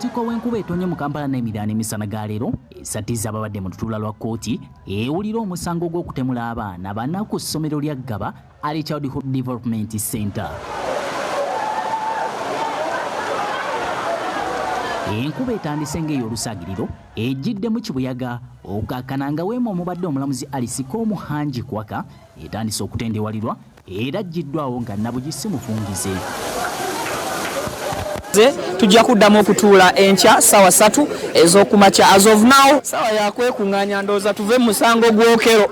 Omutiko w'enkuba etonye mu Kampala n'emiriraano emisana ga leero esatiza ababadde mu lutuula lwa kkooti ewulira omusango gw'okutemula abaana bana ku ssomero lya Ggaba ali Childhood Development Center. Enkuba etandise ng'ey'olusagiriro ejjiddemu kibuyaga okakkana nga weema omubadde omulamuzi alisika omuhanji kwaka etandise okutendewalirwa era ajjiddwawo nga nabugisi mufungize. Tujja kuddamu okutuula enkya sawa 3 ez'okumakya. As of now sawa yakwekunganya ndooza tuve mu musango gw'Okello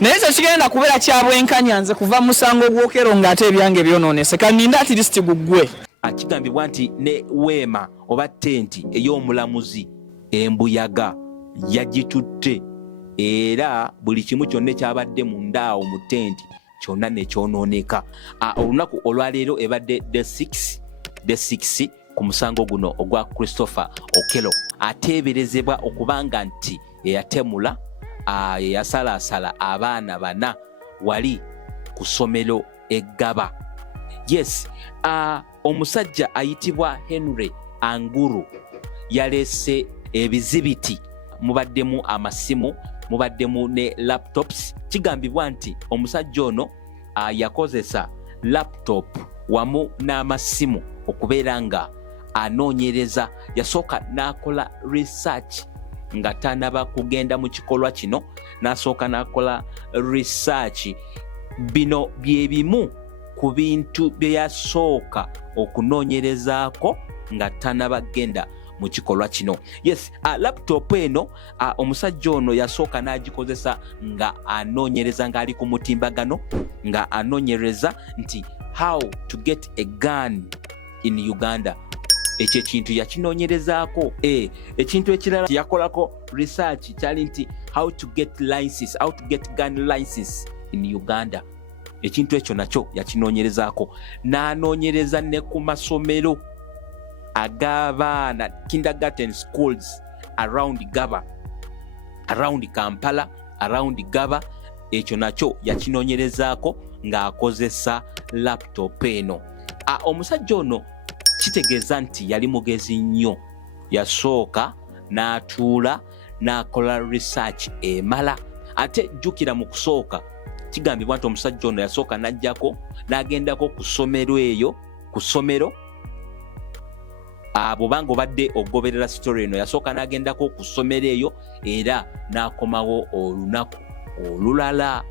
naye kigenda kubeera kya bwenkanya nze kuva mu musango gw'Okello ng'ate ebyange byonoonese kaninda at least guggwe. Kigambibwa nti ne weema oba tenti ey'omulamuzi embuyaga yagitutte era buli kimu kyonna ekyabadde mundaawo mu tenti kyonna ne kyonooneka. Olunaku olwaleero ebadde the 6 ku musango guno ogwa Christopher Okello ateeberezebwa okubanga nti eyatemula yasalaasala abaana bana wali ku ssomero e Ggaba. Yes, omusajja ayitibwa Henry Anguru yaleese ebizibiti mubaddemu amasimu mubaddemu ne laptops. Kigambibwa nti omusajja ono yakozesa laptop wamu n'amasimu okubeera nga anoonyereza. Yasooka n'akola research nga tanaba kugenda mu kikolwa kino, n'asooka n'akola research. Bino bye bimu ku bintu bye yasooka okunoonyerezaako nga tanaba genda mu kikolwa kino. Yes, laptop eno omusajja ono yasooka n'agikozesa nga anoonyereza ng'ali ku mutimbagano nga anoonyereza nti how to get a gun in Uganda. Ekyo ekintu yakinoonyerezaako. Ekintu ekirala yakolako research kyali nti how to get gun license in Uganda. Ekintu ekyo nakyo yakinoonyerezaako. N'anoonyereza ne ku masomero ag'abaana kindergarten schools around Ggaba, around Kampala, around Ggaba. Ekyo nakyo yakinoonyerezaako ng'akozesa laptop eno. Omusajja ono kitegeeza nti yali mugezi nnyo. Yasooka n'atuula n'akola research emala. Ate jjukira mu kusooka kigambibwa nti omusajja ono yasooka n'ajjako n'agendako ku ssomero eyo, ku ssomero bw'obanga obadde ogoberera story eno, yasooka n'agendako ku ssomero eyo era n'akomawo olunaku olulala.